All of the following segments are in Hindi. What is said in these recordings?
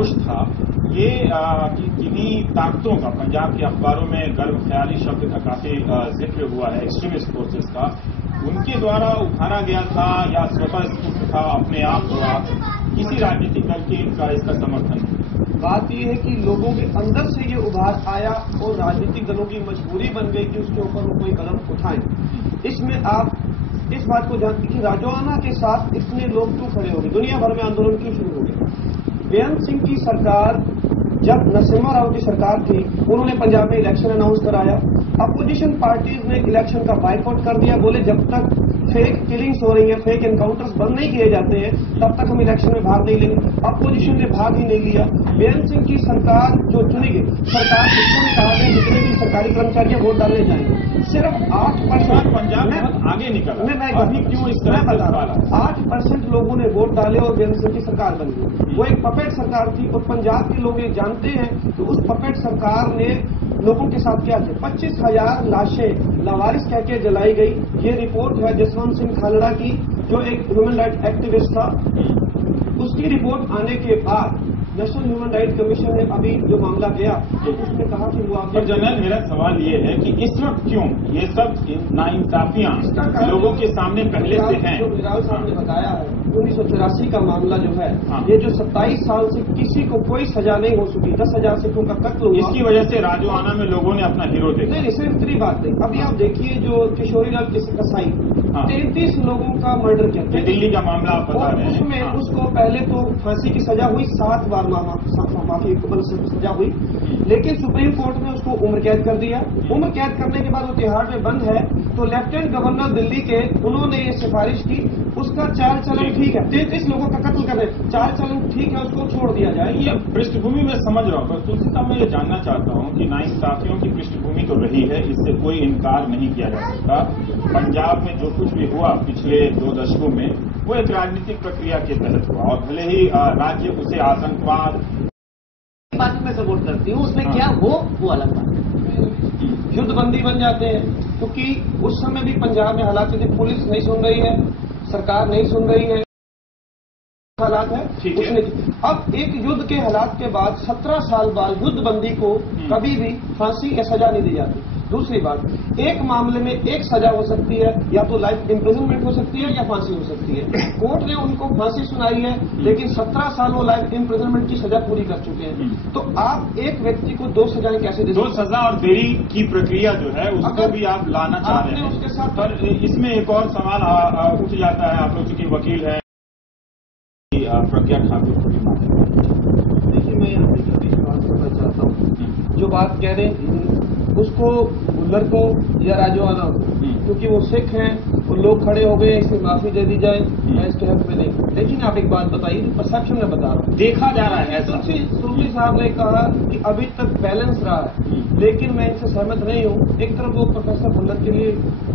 कुछ था ये कि जिन्हीं ताकतों का पंजाब के अखबारों में गर्व ख्याली शब्द का काफी जिक्र हुआ है, एक्सट्रीमिस्ट फोर्सेस का, उनके द्वारा उठाना गया था या स्वतः स्फूर्त था, अपने आप हुआ, किसी राजनीतिक दल के इनका इसका समर्थन है। बात यह है कि लोगों के अंदर से ये उभार आया और राजनीतिक दलों की मजबूरी बन गई कि उसके ऊपर वो कोई कदम उठाएं। इसमें आप इस बात को जानते हैं कि राजोआना के साथ इतने लोग क्यों खड़े हो गए, दुनिया भर में आंदोलन क्यों शुरू हो गए। बेअंत सिंह की सरकार, जब नरसिम्हा राव की सरकार थी, उन्होंने पंजाब में इलेक्शन अनाउंस कराया। अपोजिशन पार्टीज ने इलेक्शन का बाइकआउट कर दिया, बोले जब तक फेक किलिंग्स हो रही है, फेक एनकाउंटर्स बंद नहीं किए जाते हैं, तब तक हम इलेक्शन में भाग नहीं लेंगे। अपोजिशन ने भाग ही नहीं लिया। बेअंत सिंह की सरकार जो चुनी गई, सरकार ने कहा कि जितने भी सरकारी कर्मचारी वोट डालने जाएंगे, सिर्फ 8% पंजाब में आगे निकला। मैं क्यों इस तरह बता रहा हूं, 8% लोगों ने वोट डाले और बेअंत सिंह की सरकार बन गई। वो एक पपेट सरकार थी और पंजाब के लोग ये जानते हैं कि उस पपेट सरकार ने लोगों के साथ क्या किया। 25,000 लाशें लावारिस कह के जलाई गई। ये रिपोर्ट है जसवंत सिंह खालड़ा की, जो एक ह्यूमन राइट एक्टिविस्ट था। उसकी रिपोर्ट आने के बाद नेशनल ह्यूमन राइट कमीशन ने अभी जो मामला गया तो उसने कहा कि वो पर जनरल, मेरा सवाल ये है कि इस वक्त क्यों ये सब नाइंसाफियां लोगों के सामने पहले से हैं। जो बिलावल साहब ने बताया है 1984 का मामला जो है, ये जो 27 साल से किसी को कोई सजा नहीं हो चुकी, 10,000 सिखों का कत्ल हुआ, इसकी वजह से राजोआना में लोगों ने अपना हीरो देखा। नहीं, सिर्फ इतनी बात नहीं। अभी आप देखिए जो किशोरीलाल कसाई, 33 लोगों का मर्डर किया, दिल्ली का मामला आप बता रहे हैं। उसमें उसको पहले तो फांसी की सजा हुई, 7 बार माफी सजा हुई, लेकिन सुप्रीम कोर्ट ने उसको उम्र कैद कर दिया। उम्र कैद करने के बाद वो तिहाड़ में बंद है, तो लेफ्टिनेंट गवर्नर दिल्ली के, उन्होंने ये सिफारिश की उसका चाल चलन ठीक है, 33 लोगों का कत्ल कर रहे, चाल चलन ठीक है, उसको छोड़ दिया जाए। ये पृष्ठभूमि में समझ रहा हूँ, पर तुलसी साहब मैं ये जानना चाहता हूँ कि नाइंसाफियों की पृष्ठभूमि तो रही है, इससे कोई इनकार नहीं किया जा सकता। पंजाब में जो कुछ भी हुआ पिछले 2 दशकों में, वो एक राजनीतिक प्रक्रिया के तहत हुआ, और भले ही राज्य उसे आतंकवाद बात में सपोर्ट करती हूँ, उसमें क्या वो अलग बात है। युद्धबंदी बन जाते हैं, क्योंकि उस समय भी पंजाब में हालात थे, पुलिस नहीं सुन रही है, सरकार नहीं सुन रही है, हालात है कुछ नहीं। अब एक युद्ध के हालात के बाद 17 साल बाद युद्धबंदी को कभी भी फांसी या सजा नहीं दी जाती। दूसरी बात, एक मामले में एक सजा हो सकती है, या तो लाइफ इम्प्रिजनमेंट हो सकती है या फांसी हो सकती है। कोर्ट ने उनको फांसी सुनाई है, लेकिन 17 साल वो लाइफ इम्प्रिजनमेंट की सजा पूरी कर चुके हैं। तो आप एक व्यक्ति को 2 सजाएं कैसे दे सकते? 2 सजा और देरी की प्रक्रिया जो है उसको भी आप लाना चाह रहे हैं उसके साथ। पर इसमें एक और सवाल उठ जाता है, आप लोग चूंकि वकील है, प्रज्ञा ठाकुर को भी बात। देखिए, मैं यहाँ पे बात करना चाहता हूँ, जो बात कह रहे हैं उसको भुल्लर को या राजोआना को, क्योंकि वो सिख हैं और लोग खड़े हो गए, इसे माफी दे दी जाए, मैं इसके हक में नहीं। लेकिन आप एक बात बताइए, परसेप्शन में बता रहा हूँ, देखा जा रहा है। तुलसी साहब ने कहा कि अभी तक बैलेंस रहा है, लेकिन मैं इनसे सहमत नहीं हूँ। एक तरफ वो प्रोफेसर भुल्लर के लिए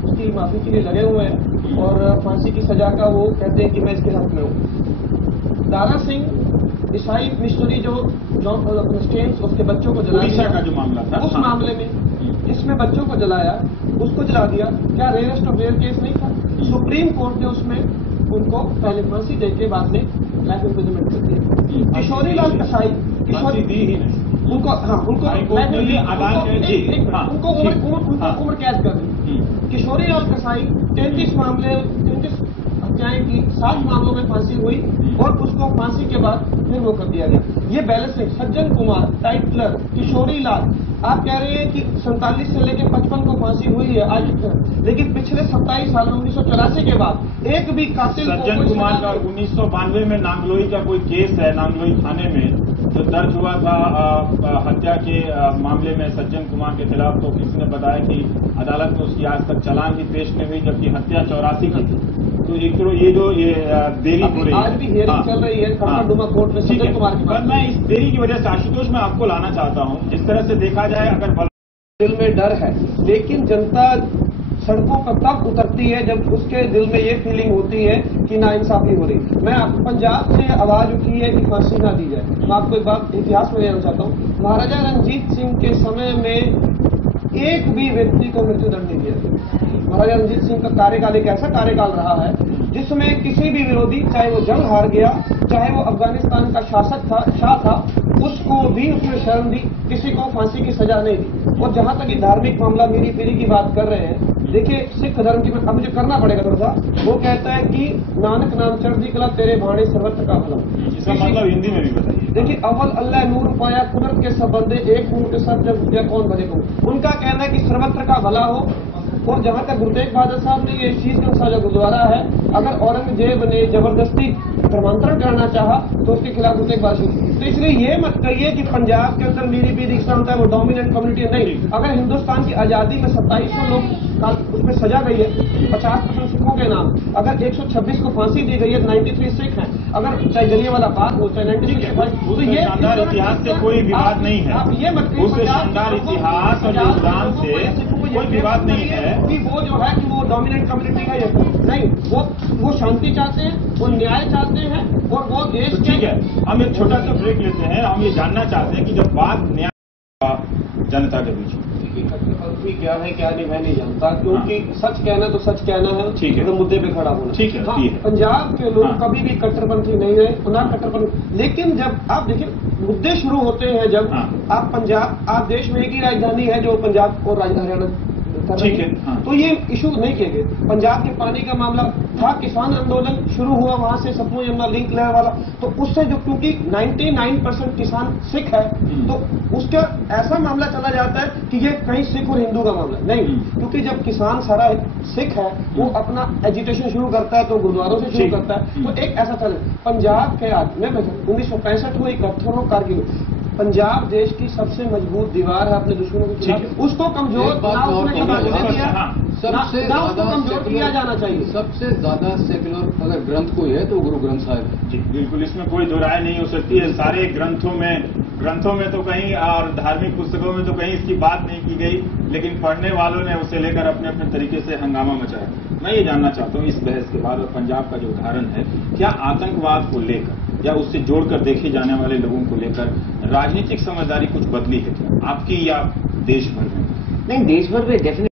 उसकी माफी के लिए लगे हुए हैं और फांसी की सजा का वो कहते हैं कि मैं इसके हक में हूँ। दारा सिंह ईसाई मिशनरी जो क्रिश्चियंस उसके बच्चों को जलाया का जो मामला था, उस मामले में जिसमें बच्चों को जलाया, उसको जला दिया, क्या रेयरेस्ट ऑफ रेयर केस नहीं था? सुप्रीम कोर्ट ने उसमें उनको पहले फांसी देके बाद में लाइफ इम्प्रिजनमेंट कर दिया। किशोरीलाल कसाई, उनको उम्र कैद कर दी। किशोरीलाल कसाई 33 मामले, 33 हत्याएं की, 7 मामलों में फांसी हुई और उसको फांसी के बाद फिर वो कर दिया गया। ये बैलेंसिंग, सज्जन कुमार, टाइटलर, किशोरीलाल, आप कह रहे हैं कि 47 से लेकर 55 को फांसी हुई है आज, लेकिन पिछले 27 साल 1984 के बाद एक भी कातिल सज्जन कुमार का 1992 में नांगलोई का कोई केस है, नांगलोई थाने में जो दर्ज हुआ था हत्या के मामले में सज्जन कुमार के खिलाफ, तो किसी ने बताया कि अदालत में उसकी आज तक चालान भी पेश नहीं हुई, जबकि हत्या 84 की थी। तो एक तो ये जो देरी हो रही है, आज भी हियरिंग चल रही है खड़का-डुमा कोर्ट में सज्जन कुमार की। पर मैं इस देरी की वजह से आशुतोष मैं आपको लाना चाहता हूँ, जिस तरह से देखा जाए, अगर दिल में डर है, लेकिन जनता सड़कों पर तब उतरती है जब उसके दिल में ये फीलिंग होती है कि नाइंसाफी हो रही। मैं पंजाब से आवाज उठी है कि फांसी ना दी जाए। मैं आपको एक बात इतिहास में लेना चाहता हूँ, महाराजा रणजीत सिंह के समय में एक भी व्यक्ति को मृत्युदंड नहीं दिया। महाराजा रणजीत सिंह का कार्यकाल एक ऐसा कार्यकाल रहा है जिसमें किसी भी विरोधी, चाहे वो जंग हार गया, चाहे वो अफगानिस्तान का शासक था, शाह था, उसको भी उसने शरण दी, किसी को फांसी की सजा नहीं दी। और जहां तक ये धार्मिक मामला मीरी पीरी की बात कर रहे हैं, देखिए सिख धर्म की, अब मुझे करना पड़ेगा थोड़ा सा, वो कहता है कि नानक नाम चढ़ती कला तेरे भाणे सर्वत्र का भला। इसका मतलब हिंदी में भी बताइए। देखिए, अव्वल अल्लाह नूर पाया कुदरत के सब बंदे, एक नूर के सब जब उठे कौन भले को। उनका कहना है कि सर्वत्र का भला हो। और जहां तक गुरु तेग बहादुर साहब ने ये शीशगंज सा जो गुरुद्वारा है, अगर औरंगजेब ने जबरदस्ती धर्मांतरण करना चाहा तो उसके खिलाफ गुरु तेग बहादुर। तो इसलिए ये मत कहिए कि पंजाब के अंदर मीरी पीरी इस्लाम होता है वो डोमिनेंट कम्युनिटी नहीं। अगर हिंदुस्तान की आजादी में 2700 लोग उसमें सजा गई है, 50% सिखों के नाम, अगर 126 को फांसी दी गई है, 93 सिख हैं, अगर चाहे जलियांवाला बाग हो, चाहे 93 तो ये शानदार इतिहास से कोई विवाद नहीं है। आप ये मत कहिए उस शानदार इतिहास और योगदान से कोई विवाद नहीं है कि वो जो है कि वो डोमिनेंट कम्युनिटी है, नहीं, वो शांति चाहते हैं, वो न्याय चाहते हैं और वो देश। तो ठीक है, हम एक छोटा सा ब्रेक लेते हैं। हम ये जानना चाहते हैं कि जब बात न्याय जनता के बीच, क्या है क्या नहीं मैं नहीं जानता, क्योंकि सच कहना तो सच कहना है, ठीक है, तो मुद्दे पे खड़ा होना। ठीक है, हाँ, पंजाब के लोग कभी भी कट्टरपंथी नहीं रहे, ना कट्टरपंथी। लेकिन जब आप देखिए मुद्दे शुरू होते हैं, जब आप पंजाब, आप देश में एक ही राजधानी है जो पंजाब और हरियाणा, ठीक है, तो ये इशू नहीं किए गए। पंजाब के पानी का मामला था, किसान आंदोलन शुरू हुआ वहां से, सतलुज यमुना लिंक लहर वाला, तो उससे जो, क्योंकि 99% किसान सिख है, तो उसका ऐसा मामला चला जाता है कि ये कहीं सिख और हिंदू का मामला नहीं, क्योंकि जब किसान सारा सिख है, वो अपना एजिटेशन शुरू करता है तो गुरुद्वारों से शुरू करता है, तो एक ऐसा चल। पंजाब के आज में 1965 हुई कत्थरों कारगिल, पंजाब देश की सबसे मजबूत दीवार है अपने दुश्मनों के खिलाफ, उसको कमजोर कमजोर किया जाना चाहिए। सबसे ज्यादा सेक्युलर अगर ग्रंथ कोई है तो गुरु ग्रंथ साहिब है। जी बिल्कुल, इसमें कोई दो राय नहीं हो सकती है। सारे ग्रंथों में तो कहीं और धार्मिक पुस्तकों में तो कहीं इसकी बात नहीं की गई, लेकिन पढ़ने वालों ने उसे लेकर अपने अपने तरीके से हंगामा मचाया। मैं ये जानना चाहता हूँ इस बहस के बाद, और पंजाब का जो उदाहरण है, क्या आतंकवाद को लेकर या उससे जोड़कर देखे जाने वाले लोगों को लेकर राजनीतिक समझदारी कुछ बदली है क्या आपकी या देश भर में? नहीं, देश भर में डेफिनेट।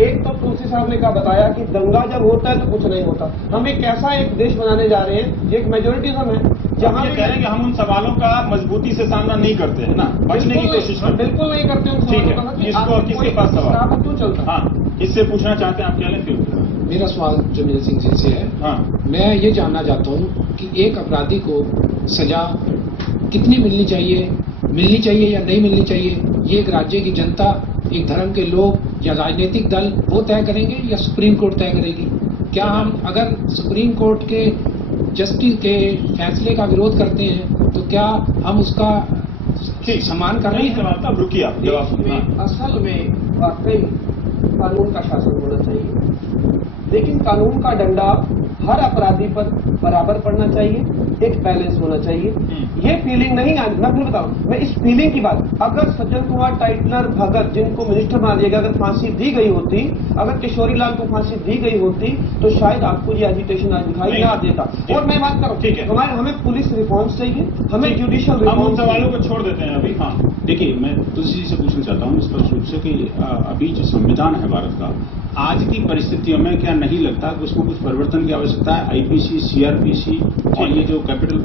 एक तो तुलसी साहब ने कहा बताया कि दंगा जब होता है तो कुछ नहीं होता। हम एक ऐसा एक देश बनाने जा रहे हैं, ये एक मेजोरिटिज्म है, जहां ये कह रहे हैं कि हम उन सवालों का मजबूती से सामना नहीं करते हैं ना, बचने की कोशिश करते हैं। बिल्कुल नहीं करते हैं। ठीक है, किसके पास सवाल क्यों चलता? हाँ, किससे पूछना चाहते हैं आप, कह लें फिर। मेरा सवाल जमील सिंह जी से है। हाँ, मैं ये जानना चाहता हूँ कि एक अपराधी को सजा कितनी मिलनी चाहिए या नहीं मिलनी चाहिए, ये एक राज्य की जनता, एक धर्म के लोग या राजनीतिक दल वो तय करेंगे या सुप्रीम कोर्ट तय करेगी? क्या हम अगर सुप्रीम कोर्ट के जस्टिस के फैसले का विरोध करते हैं तो क्या हम उसका सम्मान कर रहे हैं? अब रुकिए आप जवाब। असल में वाकई कानून का शासन होना चाहिए, लेकिन कानून का डंडा हर अपराधी पर बराबर पड़ना चाहिए, एक बैलेंस होना चाहिए। ये फीलिंग नहीं आनी, मैं फिर बताऊं, मैं इस फीलिंग की बात, अगर सज्जन कुमार, टाइटलर, भगत, जिनको मिनिस्टर बना दिया गया, अगर फांसी दी गई होती, अगर किशोरी लाल को फांसी दी गई होती, तो शायद आपको ये एजिटेशन आज दिखाई ना देता। और मैं बात करूं, ठीक है, हमें पुलिस रिफॉर्म्स चाहिए, हमें जुडिशियल रिफॉर्म। हम उन सवालों को छोड़ देते हैं अभी। हाँ, देखिए, मैं तुलसी जी से पूछना चाहता हूँ स्पष्ट रूप से कि अभी जो संविधान है भारत का, आज की परिस्थितियों में क्या नहीं लगता कि उसमें कुछ परिवर्तन की आवश्यकता है? आईपीसी, सीआरपीसी और ये जो कैपिटल